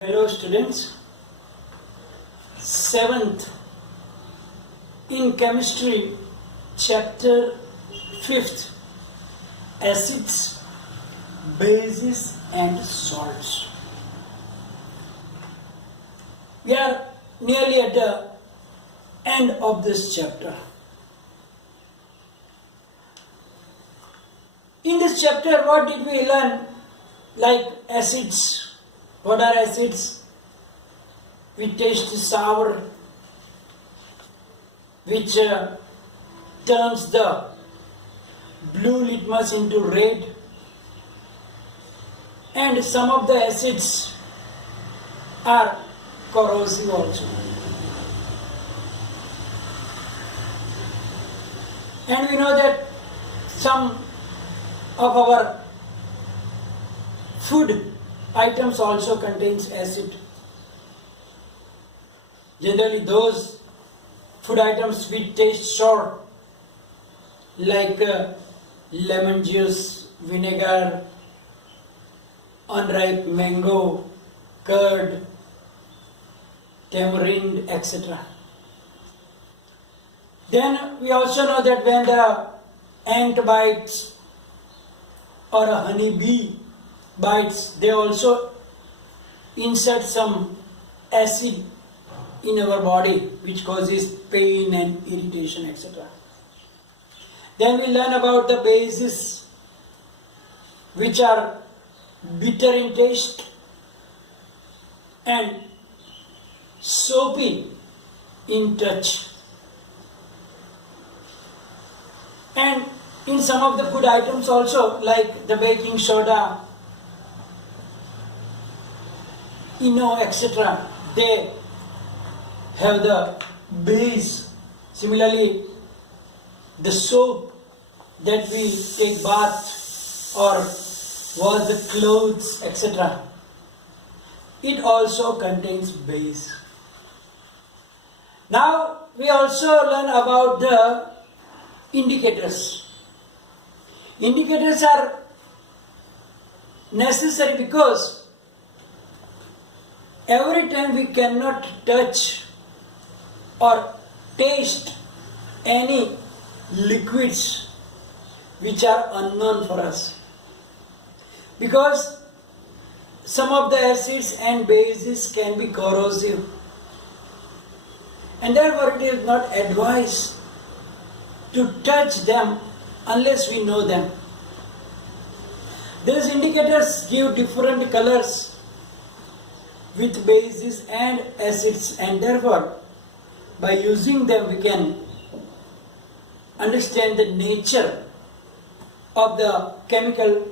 Hello students, 7th in chemistry chapter 5th, acids, bases and salts. We are nearly at the end of this chapter. In this chapter, what did we learn? Like acids. What are acids? We taste sour, which turns the blue litmus into red, and some of the acids are corrosive also. And we know that some of our food items also contains acid. Generally those food items which taste sour, like lemon juice, vinegar, unripe mango, curd, tamarind, etc. Then we also know that when the ant bites or a honey bee bites, they also insert some acid in our body which causes pain and irritation, etc. Then we learn about the bases which are bitter in taste and soapy in touch. And in some of the food items also, like the baking soda, etc., they have the base. Similarly, the soap that we take bath or wash the clothes, etc., it also contains base. Now we also learn about the indicators. Indicators are necessary because every time we cannot touch or taste any liquids which are unknown for us, because some of the acids and bases can be corrosive, and therefore it is not advised to touch them unless we know them. These indicators give different colors with bases and acids, and therefore by using them we can understand the nature of the chemical,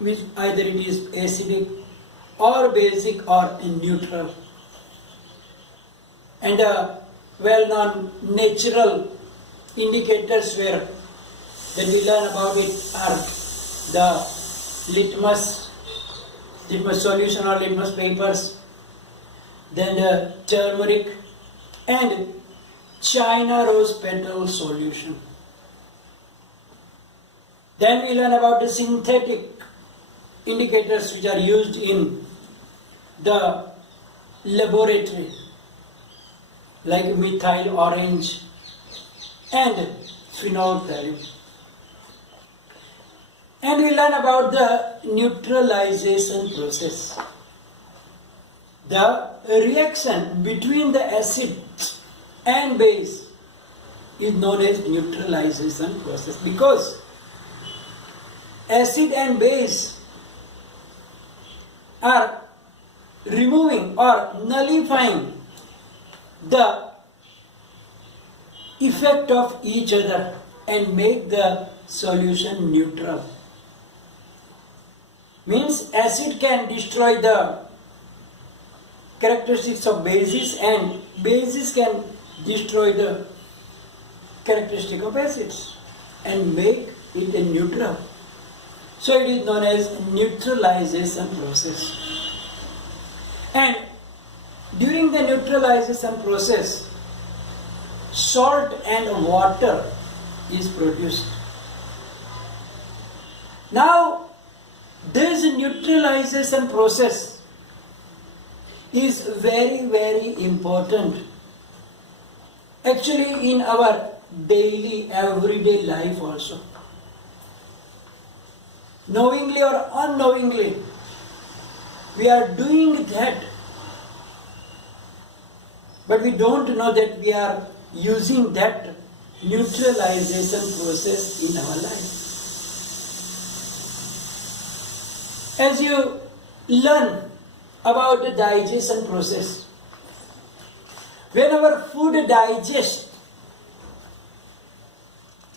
which either it is acidic or basic or neutral. And well-known natural indicators where that we learn about it are the litmus solution or litmus papers, then the turmeric and China rose petal solution. Then we learn about the synthetic indicators which are used in the laboratory, like methyl orange and phenolphthalein. And we learn about the neutralization process. The reaction between the acid and base is known as neutralization process, because acid and base are removing or nullifying the effect of each other and make the solution neutral. Means acid can destroy the characteristics of bases and bases can destroy the characteristic of acids and make it a neutral. So it is known as neutralization process. And during the neutralization process, salt and water is produced. Now, this neutralization process is very, very important. Actually, in our daily, everyday life also. Knowingly or unknowingly, we are doing that, but we don't know that we are using that neutralization process in our life. As you learn about the digestion process, when our food digests,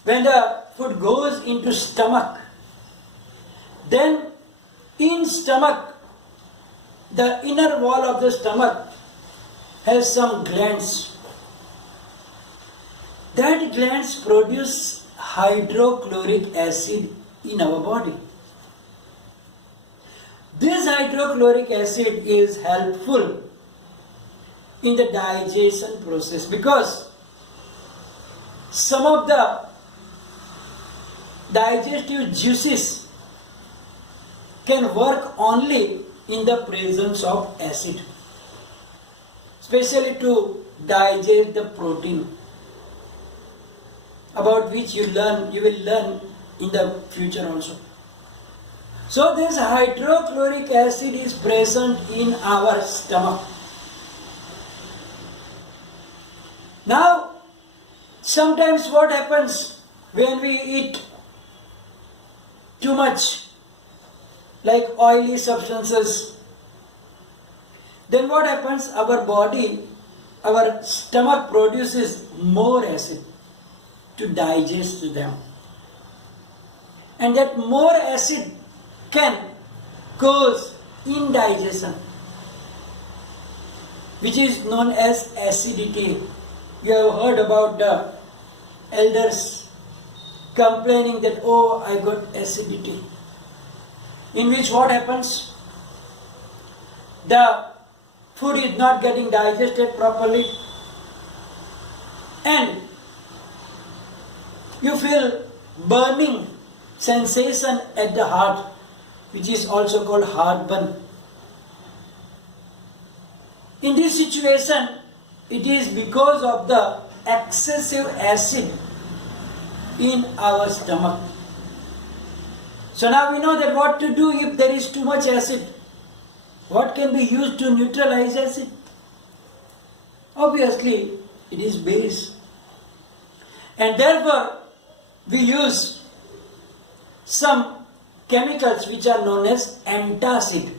when the food goes into stomach, then in stomach, the inner wall of the stomach has some glands. That glands produce hydrochloric acid in our body. This hydrochloric acid is helpful in the digestion process because some of the digestive juices can work only in the presence of acid, especially to digest the protein, about which you will learn in the future also. So this hydrochloric acid is present in our stomach. Now, sometimes what happens when we eat too much, like oily substances, then what happens? Our body, our stomach produces more acid to digest them. And that more acid can cause indigestion, which is known as acidity. You have heard about the elders complaining that, oh, I got acidity. In which what happens? The food is not getting digested properly and you feel burning sensation at the heart, which is also called heartburn. In this situation, it is because of the excessive acid in our stomach. So now we know that what to do if there is too much acid. What can be used to neutralize acid? Obviously, it is base. And therefore, we use some chemicals which are known as antacid.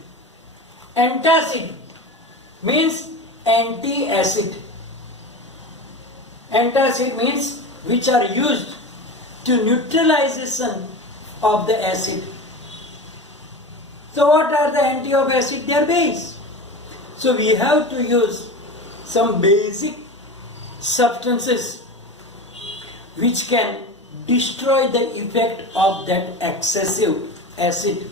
Antacid means anti-acid. Antacid means which are used to neutralization of the acid. So what are the anti of acid? They are base. So we have to use some basic substances which can destroy the effect of that excessive acid.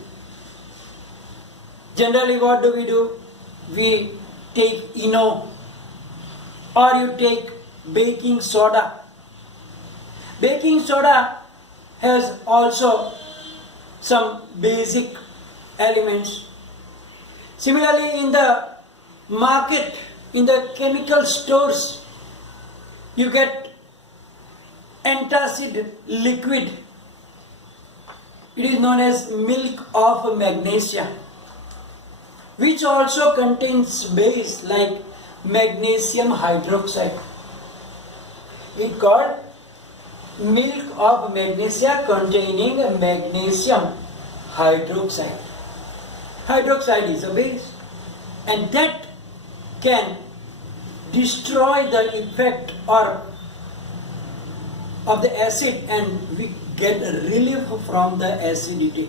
Generally what do? We take ENO or you take baking soda. Baking soda has also some basic elements. Similarly, in the market, in the chemical stores, you get antacid liquid. It is known as milk of magnesia, which also contains base like magnesium hydroxide. It is called milk of magnesia containing magnesium hydroxide. Hydroxide is a base, and that can destroy the effect of the acid and we get relief from the acidity.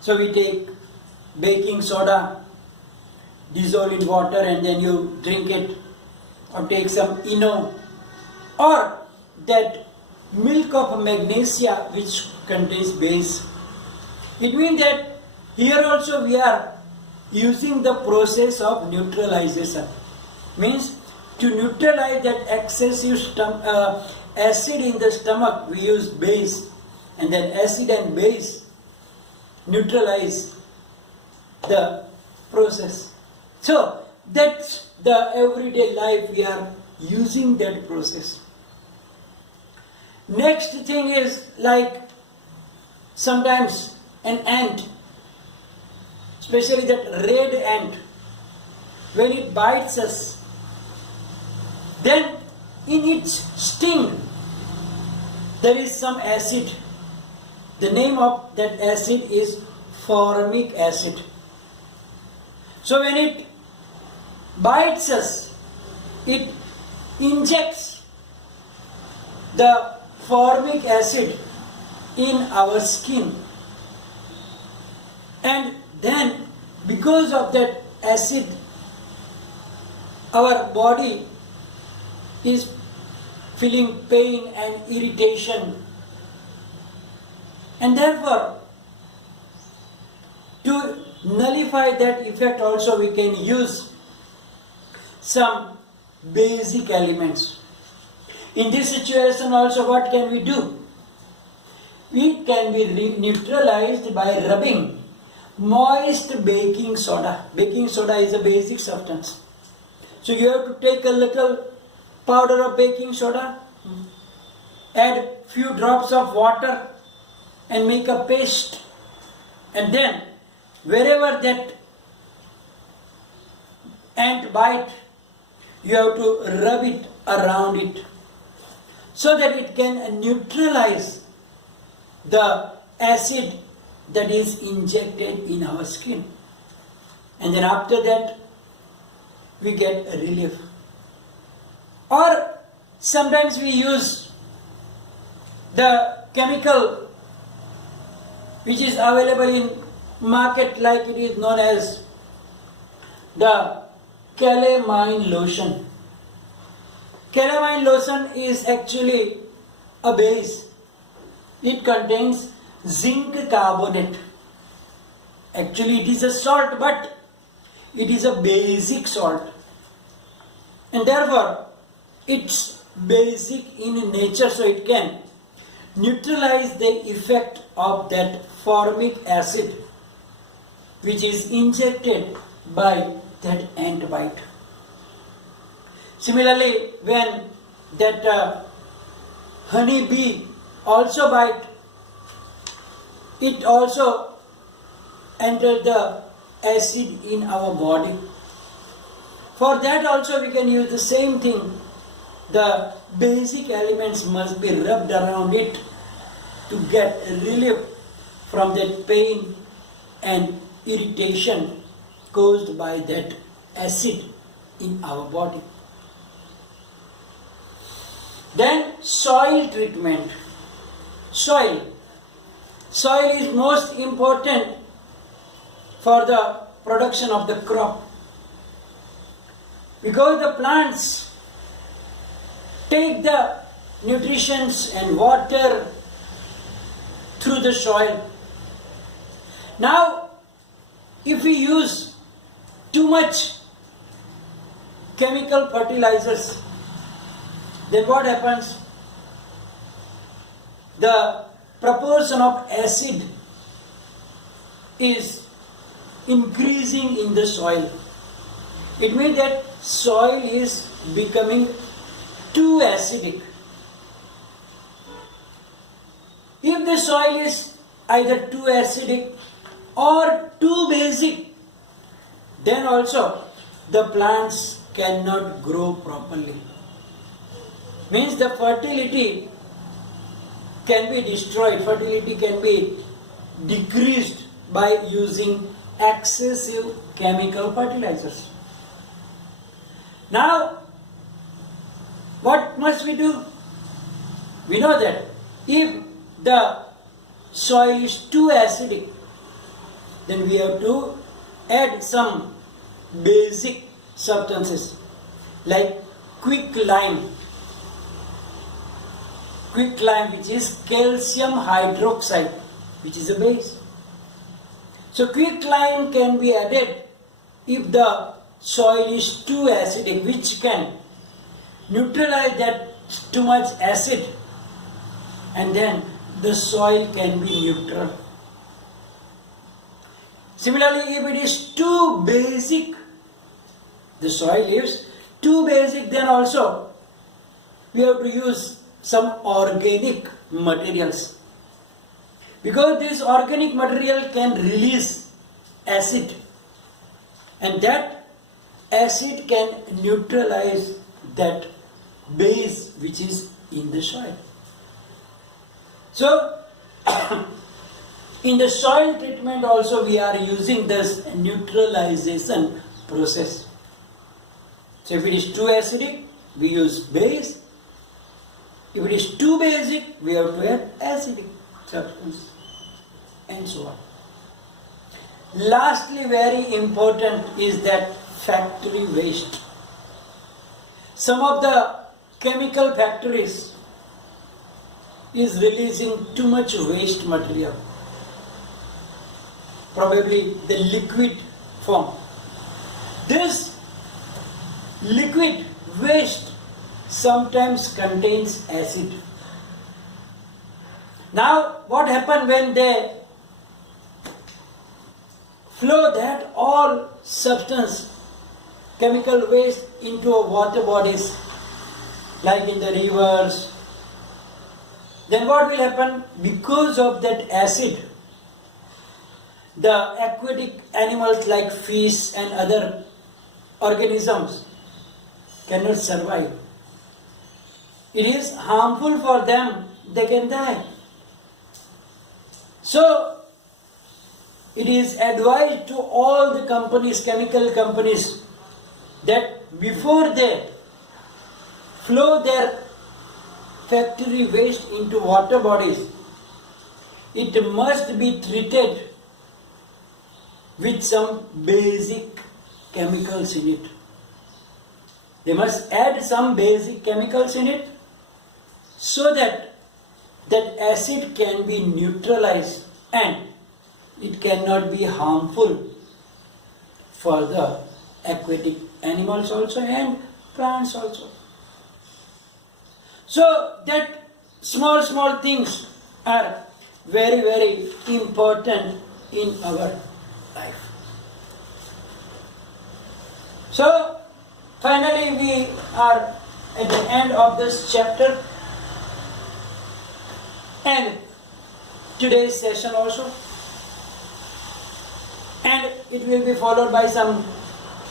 So we take baking soda, dissolve in water and then you drink it, or take some ENO or that milk of magnesia which contains base. It means that here also we are using the process of neutralization. Means to neutralize that excessive acid in the stomach, we use base, and then acid and base neutralize the process. So that's the everyday life we are using that process. Next thing is like sometimes an ant, especially that red ant, when it bites us, then in its sting there is some acid. The name of that acid is formic acid. So when it bites us, it injects the formic acid in our skin, and then because of that acid our body is feeling pain and irritation, and therefore to nullify that effect also we can use some basic elements. In this situation also what can we do? It can be neutralized by rubbing moist baking soda. Baking soda is a basic substance. So you have to take a little powder of baking soda, add few drops of water and make a paste, and then wherever that ant bite, you have to rub it around it so that it can neutralize the acid that is injected in our skin, and then after that we get a relief. Or sometimes we use the chemical which is available in market, like it is known as the calamine lotion. Calamine lotion is actually a base. It contains zinc carbonate. Actually it is a salt, but it is a basic salt, and therefore it's basic in nature, so it can neutralize the effect of that formic acid which is injected by that ant bite. Similarly, when that honey bee also bite, it also enters the acid in our body. For that also we can use the same thing. The basic elements must be rubbed around it to get relief from that pain and irritation caused by that acid in our body. Then soil treatment. Soil is most important for the production of the crop, because the plants take the nutrients and water through the soil. Now, if we use too much chemical fertilizers, then what happens? The proportion of acid is increasing in the soil. It means that soil is becoming too acidic. If the soil is either too acidic or too basic, then also the plants cannot grow properly. Means the fertility can be destroyed, fertility can be decreased by using excessive chemical fertilizers. Now, what must we do? We know that if the soil is too acidic, then we have to add some basic substances like quicklime, which is calcium hydroxide, which is a base. So quicklime can be added if the soil is too acidic, which can neutralize that too much acid, and then the soil can be neutral. Similarly, if it is too basic, the soil is too basic, then also we have to use some organic materials. Because this organic material can release acid, and that acid can neutralize that base which is in the soil. So, in the soil treatment also we are using this neutralization process. So if it is too acidic, we use base. If it is too basic, we have to add acidic substance, and so on. Lastly, very important is that factory waste. Some of the chemical factories is releasing too much waste material, probably the liquid form. This liquid waste sometimes contains acid. Now, what happens when they flow that all substance, chemical waste into water bodies, like in the rivers, then what will happen? Because of that acid, the aquatic animals like fish and other organisms cannot survive. It is harmful for them, they can die. So, it is advised to all the companies, chemical companies, that before they flow their factory waste into water bodies, it must be treated with some basic chemicals in it. They must add some basic chemicals in it so that that acid can be neutralized and it cannot be harmful for the aquatic animals also and plants also. So that small things are very important in our life. So finally we are at the end of this chapter and today's session also, and it will be followed by some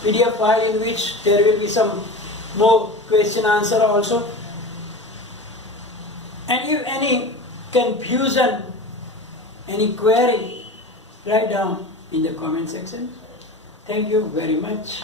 PDF file in which there will be some more question answer also. And if any confusion, any query, write down in the comment section. Thank you very much.